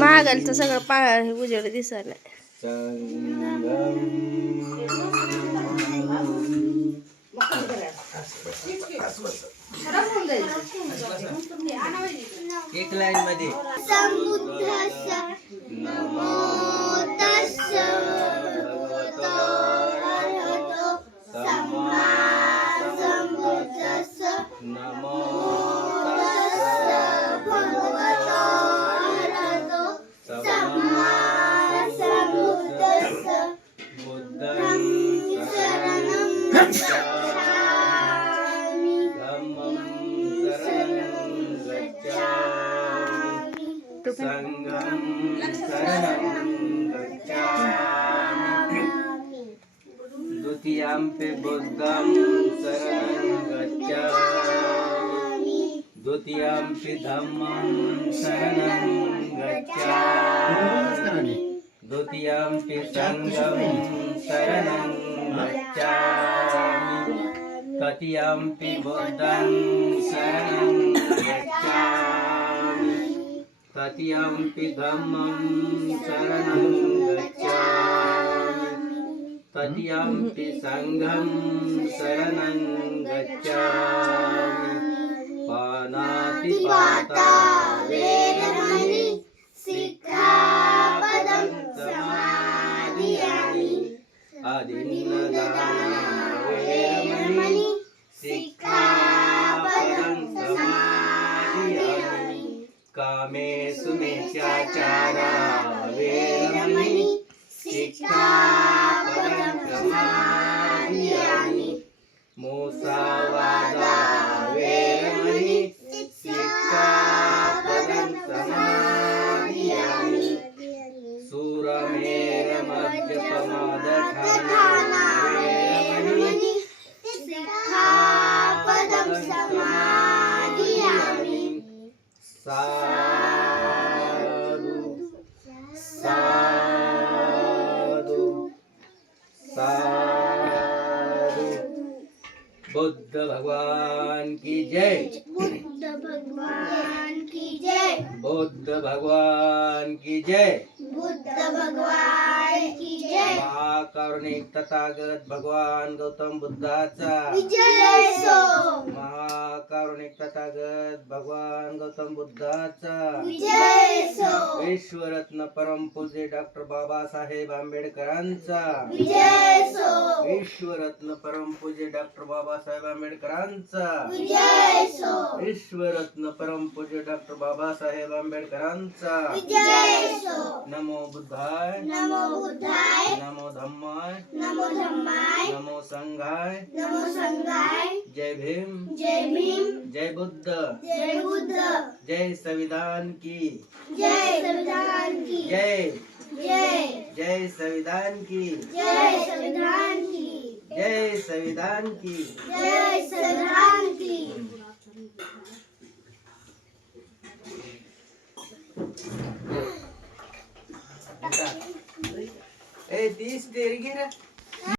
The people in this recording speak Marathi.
महागालचं सगळं उजेड दिसायला. एक लाईन मध्ये नमो तस्स भगवतो अरहतो सम्मा संबुद्धस्स नमो तस्स भगवतो अरहतो सम्मा संबुद्धस्स बुद्धं शरणं गच्छामि धम्मं शरणं गच्छामि संघं शरणं गच्छामि द्वितीयंपि बुद्धं शरणं गच्छामि द्वितीयंपि धम्मं शरणं गच्छामि द्वितीयंपि संघं शरणं गच्छामि तृतीयंपि बुद्धं शरणं गच्छामि तृतीयंपि धम्मं शरणं गच्छामि तृतीयंपि संघं शरणं गच्छामि पानातिपाता वेरमणि सिक्खापदं समादियामि आदिन्नदाना वेरमणि सिक्खापदं समादियामि कामेषु मिथ्याचारा वेरमणि सिक्खापदं समादियामि मुसावादा वेरमणि सिक्खापदं समादियामि सूरमेरमद्यपमादठाना वेरमणि सिक्खापदं समादियामि साधु साधु साधु बुद्ध भगवान की जय बुद्ध भगवान की जय बुद्ध भगवान की जय बुद्ध भगवान की जय महाकारुणिक तथागत भगवान गौतम बुद्धाचा विजय सो महाकारुणिक तथागत भगवान गौतम बुद्धाचा विजय सो विश्वरत्न परमपूज्य डॉक्टर बाबासाहेब आंबेडकरांचा विजय सो विश्वरत्न परमपूज्य डॉक्टर बाबासाहेब आंबेडकरांचा विजय सो विश्वरत्न परमपूज्य डॉक्टर बाबासाहेब आंबेडकरांचा विजय सो नमो बुद्धाय नमो बुद्धाय नमो धम्माय नमो धम्माय नमो संघाय नमो संघाय जय भीम जय भीम जय बुद्ध जय बुद्ध जय संविधान की जय संविधान की जय जय जय संविधान की जय संविधान की जय संविधान की जय संविधान की ए 30 तेरी गिर